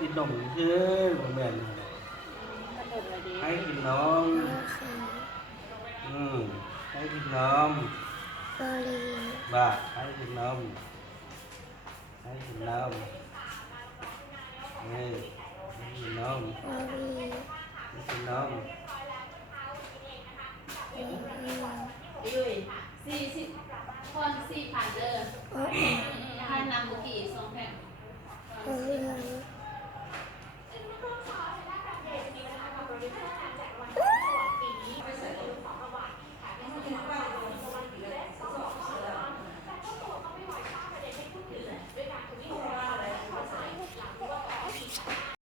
กินนมคือบ่แม่น มันโดดเลยดิ ให้กินนม อืมให้กินนมบ้าให้กินนมให้กินนมให้กินนมให้กินนม ยุ้ย40คน4,000เด้อให้นำบุกี้2แผ่น